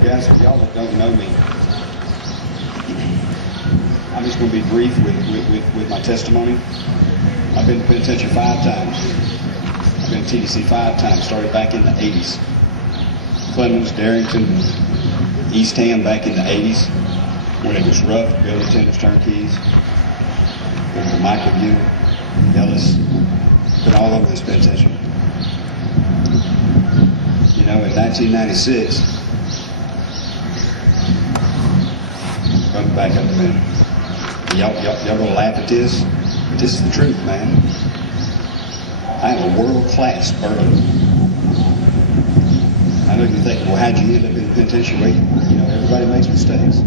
guys, for y'all that don't know me, I'm just going to be brief with my testimony. I've been to penitentiary 5 times. I've been to TDC 5 times. Started back in the 80s. Clemens, Darrington, Eastham back in the 80s when it was rough. Billy Tenders, turnkeys. There was the Michael Unit, Ellis. Been all over this penitentiary. You know, in 1996, run back up a minute. Y'all gonna laugh at this, but this is the truth, man. I am a world-class burglar. I know you're thinking, well, how'd you end up in the penitentiary? You know, everybody makes mistakes.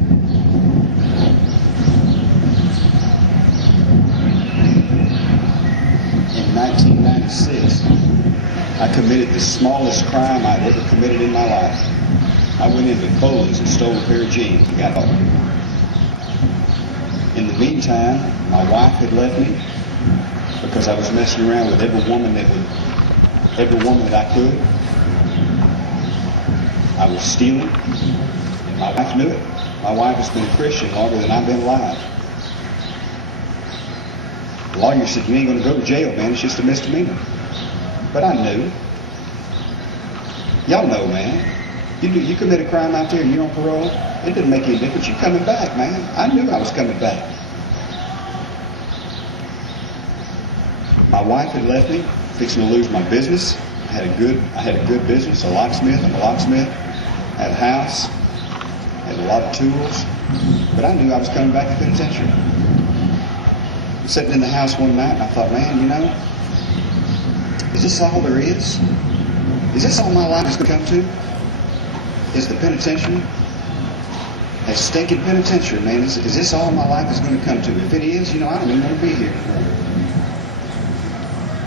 In 1996, I committed the smallest crime I'd ever committed in my life. I went into Foley's and stole a pair of jeans and got off. In the meantime, my wife had left me because I was messing around with every woman that I could. I was stealing, and my wife knew it. My wife has been a Christian longer than I've been alive. The lawyer said, you ain't going to go to jail, man. It's just a misdemeanor. But I knew. Y'all know, man. You commit a crime out there and you're on parole, it didn't make any difference. You're coming back, man. I knew I was coming back. My wife had left me, fixing to lose my business. I had a good business, a locksmith. I'm a locksmith. Had a house, had a lot of tools. But I knew I was coming back to penitentiary. I'm sitting in the house one night and I thought, man, you know, is this all there is? Is this all my life is going to come to? Is the penitentiary? A stinking penitentiary, man. Is this all my life is going to come to? If it is, you know, I don't even want to be here.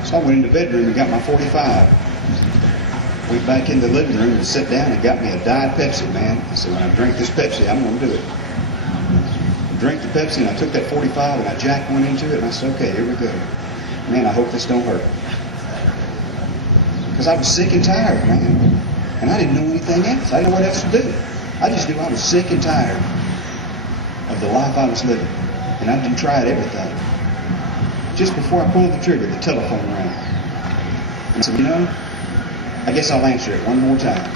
So I went in the bedroom and got my 45. Went back in the living room and sat down and got me a Diet Pepsi, man. I said, when I drink this Pepsi, I'm going to do it. I drank the Pepsi and I took that 45 and I jacked one into it and I said, okay, here we go. Man, I hope this don't hurt. Because I was sick and tired, man. And I didn't know anything else. I didn't know what else to do. I just knew I was sick and tired of the life I was living. And I done tried everything. Just before I pulled the trigger, the telephone rang. And I said, you know, I guess I'll answer it one more time.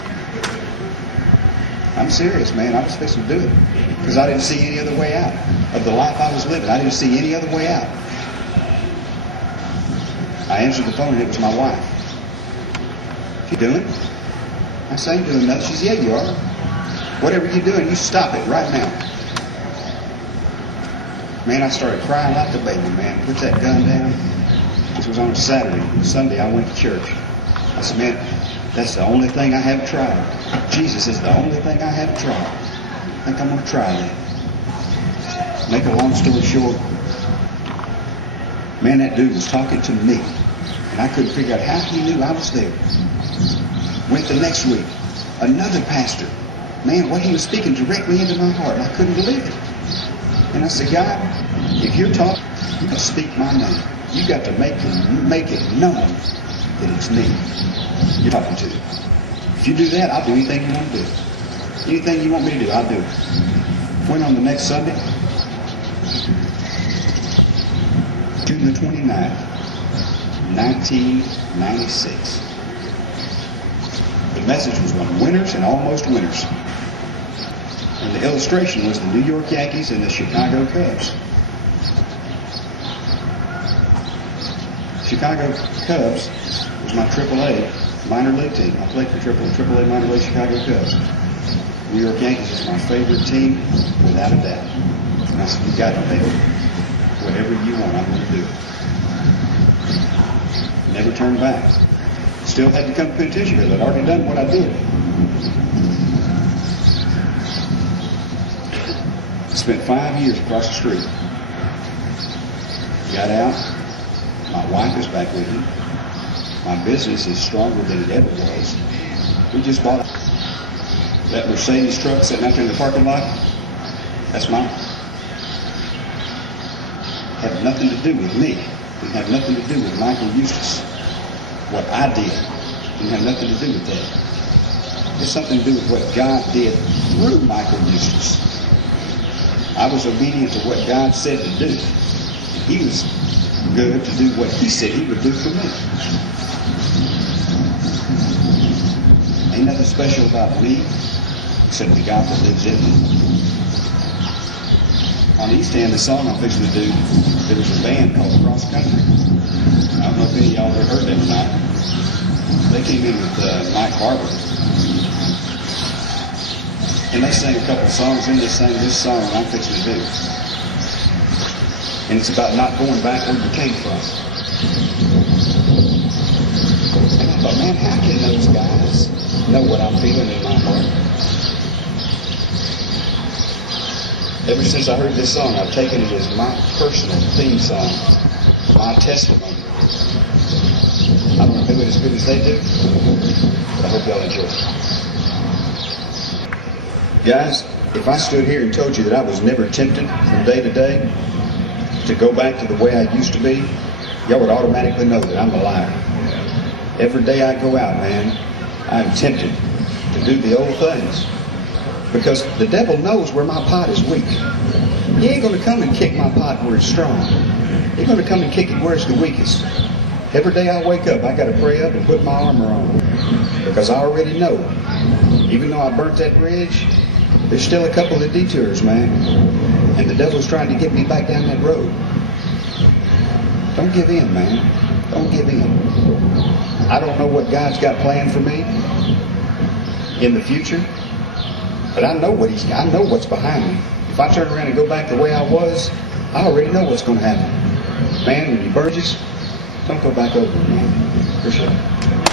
I'm serious, man. I was fixing to do it. Because I didn't see any other way out of the life I was living. I didn't see any other way out. I answered the phone and it was my wife. You doing? I said, I ain't doing nothing. She said, yeah, you are. Whatever you're doing, you stop it right now. Man, I started crying like a baby, man. Put that gun down. This was on a Saturday. Sunday, I went to church. I said, man, that's the only thing I haven't tried. Jesus is the only thing I haven't tried. I think I'm going to try that. Make a long story short, man, that dude was talking to me. And I couldn't figure out how he knew I was there. Went the next week. Another pastor. Man, what he was speaking directly into my heart. And I couldn't believe it. And I said, God, if you're talking, you got to speak my name. You got to make it known that it's me you're talking to. If you do that, I'll do anything you want to do. Anything you want me to do, I'll do it. Went on the next Sunday, June the 29th, 1996. The message was on winners and almost winners. And the illustration was the New York Yankees and the Chicago Cubs. Chicago Cubs was my AAA minor league team. I played for AAA minor league Chicago Cubs. New York Yankees is my favorite team, without a doubt. And I said, you got it, baby. Whatever you want, I'm going to do it. Never turned back. Still had to come to penitentiary because I'd already done what I did. Spent 5 years across the street. Got out. My wife is back with me. My business is stronger than it ever was. We just bought that Mercedes truck sitting out there in the parking lot. That's mine. Had nothing to do with me. It had nothing to do with Michael Eustace. What I did. It had nothing to do with that. It's something to do with what God did through Michael Eustace. I was obedient to what God said to do. He was good to do what He said He would do for me. Ain't nothing special about me except the God that lives in me. On Eastham, the song I'm fixing to do, there was a band called Cross Country. I don't know if any of y'all ever heard them or not. They came in with Mike Barber. And they sang a couple of songs, and they sang this song that I'm fixing to do. And it's about not going back where you came from. And I thought, man, how can those guys know what I'm feeling in my heart? Ever since I heard this song, I've taken it as my personal theme song, my testimony. I don't do it as good as they do, but I hope y'all enjoy it. Guys, if I stood here and told you that I was never tempted from day to day to go back to the way I used to be, y'all would automatically know that I'm a liar. Every day I go out, man, I'm tempted to do the old things. Because the devil knows where my pot is weak. He ain't going to come and kick my pot where it's strong. He's going to come and kick it where it's the weakest. Every day I wake up, I got to pray up and put my armor on. Because I already know, even though I burnt that bridge, there's still a couple of detours, man. And the devil's trying to get me back down that road. Don't give in, man. Don't give in. I don't know what God's got planned for me in the future. But I know I know what's behind me. If I turn around and go back the way I was, I already know what's going to happen. Man, when you burgess, don't go back over, man. For sure.